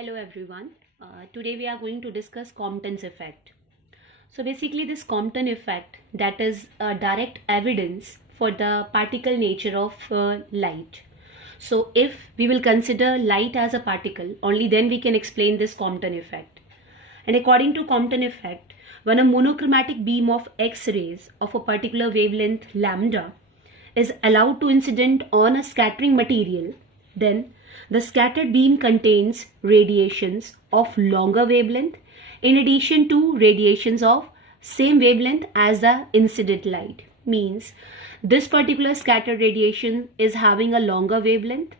Hello everyone. Today we are going to discuss Compton's effect. So basically this Compton effect, that is direct evidence for the particle nature of light. So if we will consider light as a particle, only then we can explain this Compton effect. And according to Compton effect, when a monochromatic beam of X-rays of a particular wavelength lambda is allowed to incident on a scattering material, then the scattered beam contains radiations of longer wavelength in addition to radiations of same wavelength as the incident light. Means this particular scattered radiation is having a longer wavelength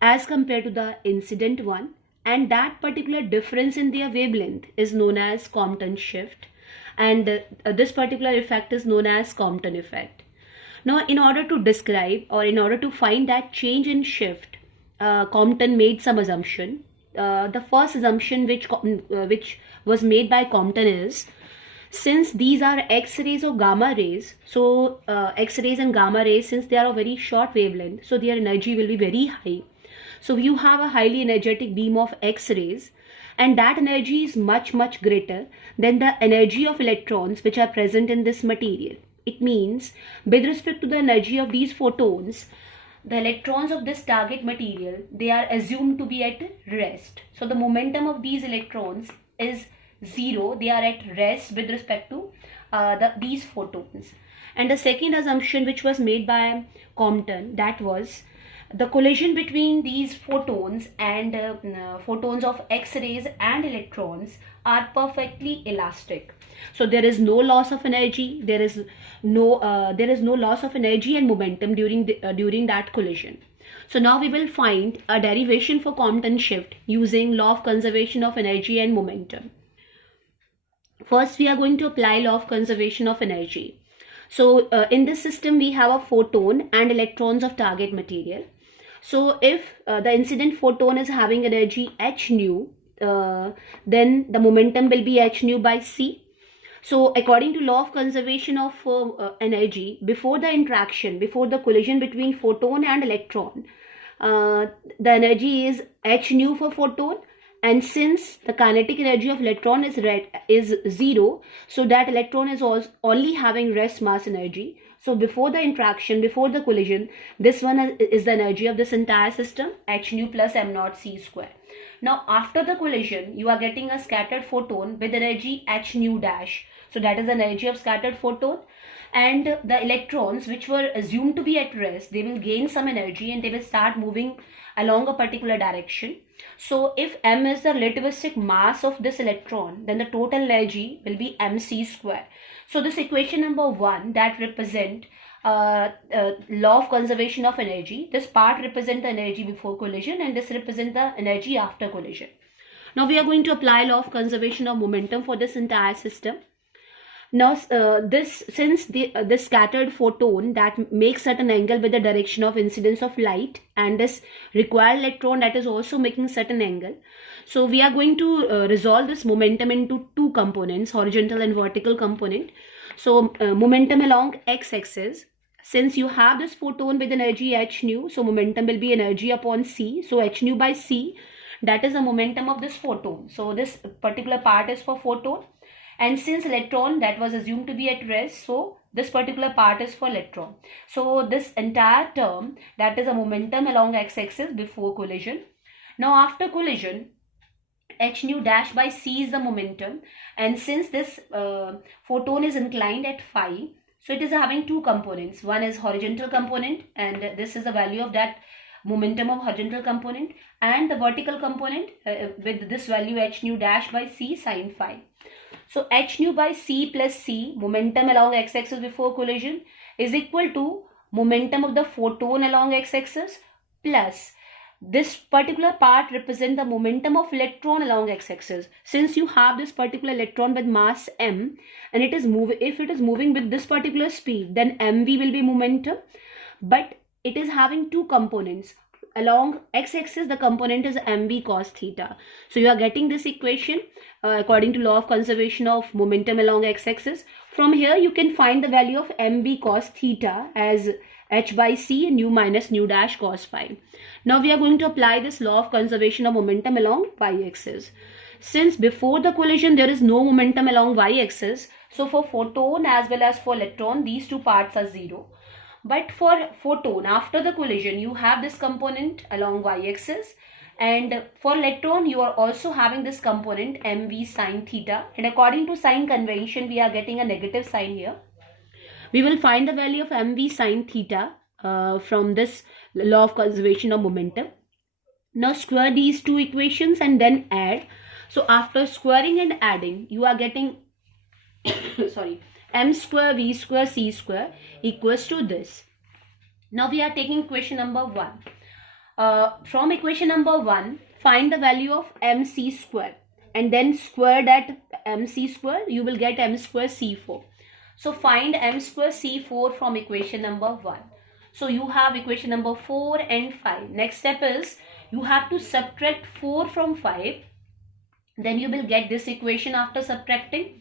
as compared to the incident one, and that particular difference in their wavelength is known as Compton shift, and this particular effect is known as Compton effect. Now, in order to describe or in order to find that change in shift, Compton made some assumption. The first assumption which was made by Compton is, since these are X-rays or gamma rays, so X-rays and gamma rays, since they are a very short wavelength, so their energy will be very high. So you have a highly energetic beam of X-rays, and that energy is much greater than the energy of electrons which are present in this material. It means, with respect to the energy of these photons, the electrons of this target material, they are assumed to be at rest. So the momentum of these electrons is zero. They are at rest with respect to these photons. And the second assumption which was made by Compton, that was the collision between these photons and photons of X-rays and electrons are perfectly elastic. So there is no loss of energy. There is no loss of energy and momentum during that collision. So now we will find a derivation for Compton shift using law of conservation of energy and momentum. First, we are going to apply law of conservation of energy. So in this system, we have a photon and electrons of target material. So if the incident photon is having energy h nu, then the momentum will be h nu by c. So according to law of conservation of energy, before the interaction, before the collision between photon and electron, the energy is h nu for photon, and since the kinetic energy of electron is zero, so that electron is also only having rest mass energy. So before the interaction, before the collision, this one is the energy of this entire system, h nu plus m naught c square. Now after the collision, you are getting a scattered photon with energy h nu dash. So that is the energy of scattered photon. And the electrons which were assumed to be at rest, they will gain some energy and they will start moving along a particular direction. So if m is the relativistic mass of this electron, then the total energy will be mc square. So this equation number 1, that represent law of conservation of energy. This part represent the energy before collision and this represent the energy after collision. Now we are going to apply law of conservation of momentum for this entire system. Now since the scattered photon that makes certain angle with the direction of incidence of light, and this required electron that is also making certain angle, so we are going to resolve this momentum into two components, horizontal and vertical component. So momentum along x-axis, since you have this photon with energy h nu, so momentum will be energy upon c, so h nu by c, that is the momentum of this photon. So this particular part is for photon, and since electron that was assumed to be at rest, so this particular part is for electron. So this entire term, that is a momentum along x-axis before collision. Now after collision, h nu dash by c is the momentum, and since this photon is inclined at phi, so it is having two components. One is horizontal component, and this is the value of that momentum of horizontal component, and the vertical component with this value h nu dash by c sine phi. So h nu by c plus c, momentum along x-axis before collision, is equal to momentum of the photon along x-axis plus this particular part represent the momentum of electron along x-axis. Since you have this particular electron with mass m, and it is if it is moving with this particular speed, then mv will be momentum, but it is having two components. Along x-axis, the component is mv cos theta. So you are getting this equation according to law of conservation of momentum along x-axis. From here you can find the value of mv cos theta as h by c and u minus nu dash cos phi. Now we are going to apply this law of conservation of momentum along y-axis. Since before the collision there is no momentum along y-axis, so for photon as well as for electron, these two parts are 0. But for photon, after the collision, you have this component along y-axis, and for electron, you are also having this component mv sine theta, and according to sign convention, we are getting a negative sign here. We will find the value of mv sine theta from this law of conservation of momentum. Now square these two equations and then add. So after squaring and adding, you are getting sorry, m square v square c square equals to this. Now we are taking equation number 1. From equation number 1, find the value of mc square and then square that mc square, you will get m square c4. So find m square c4 from equation number 1. So you have equation number 4 and 5. Next step is you have to subtract 4 from 5. Then you will get this equation after subtracting.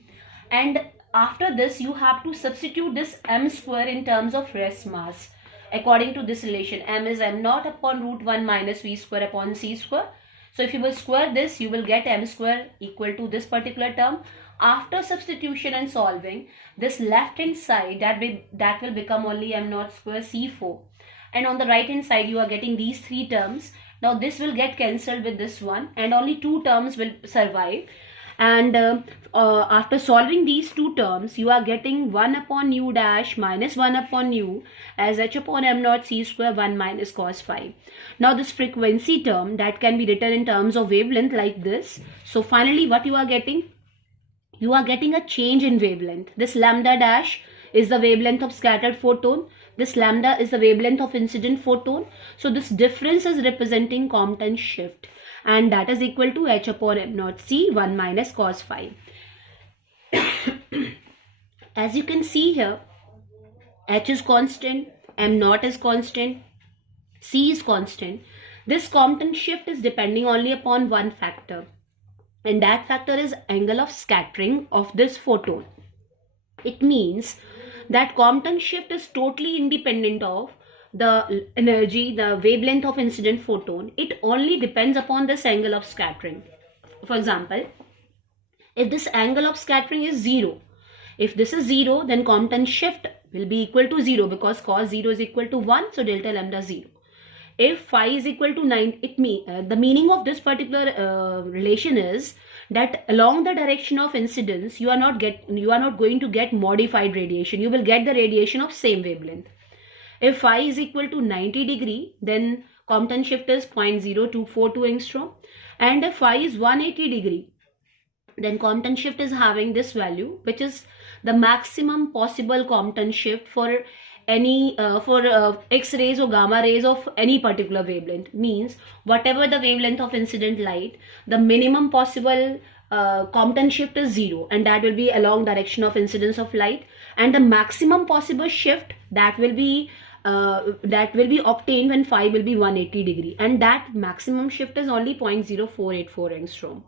And after this, you have to substitute this m square in terms of rest mass. According to this relation, m is m naught upon root 1 minus v square upon c square. So if you will square this, you will get m square equal to this particular term. After substitution and solving, this left hand side that will become only m naught square c4. And on the right hand side, you are getting these three terms. Now this will get cancelled with this one and only two terms will survive. And after solving these two terms, you are getting 1 upon u dash minus 1 upon u as h upon m naught c square 1 minus cos phi. Now this frequency term that can be written in terms of wavelength like this. So finally what you are getting? You are getting a change in wavelength. This lambda dash is the wavelength of scattered photon. This lambda is the wavelength of incident photon. So this difference is representing Compton shift. And that is equal to h upon m naught c 1 minus cos phi. As you can see here, h is constant, m naught is constant, c is constant. This Compton shift is depending only upon one factor, and that factor is angle of scattering of this photon. It means that Compton shift is totally independent of the energy, the wavelength of incident photon. It only depends upon this angle of scattering. For example, if this angle of scattering is 0, if this is 0, then Compton shift will be equal to 0 because cos 0 is equal to 1, so delta lambda 0. If phi is equal to 9, the meaning of this particular relation is that along the direction of incidence, you are not going to get modified radiation. You will get the radiation of same wavelength. If phi is equal to 90 degree, then Compton shift is 0.0242 angstrom. And if phi is 180 degree, then Compton shift is having this value, which is the maximum possible Compton shift for any X-rays or gamma rays of any particular wavelength. Means whatever the wavelength of incident light, the minimum possible Compton shift is 0, and that will be along direction of incidence of light, and the maximum possible shift that will be obtained when phi will be 180 degree, and that maximum shift is only 0.0484 angstrom.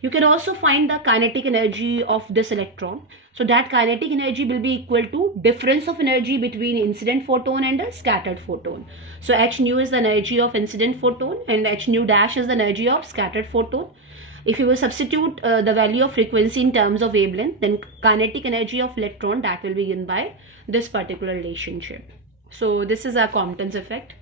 You can also find the kinetic energy of this electron. So that kinetic energy will be equal to difference of energy between incident photon and a scattered photon. So h nu is the energy of incident photon and h nu dash is the energy of scattered photon. If you will substitute the value of frequency in terms of wavelength, then kinetic energy of electron, that will be given by this particular relationship. So this is our Compton's effect.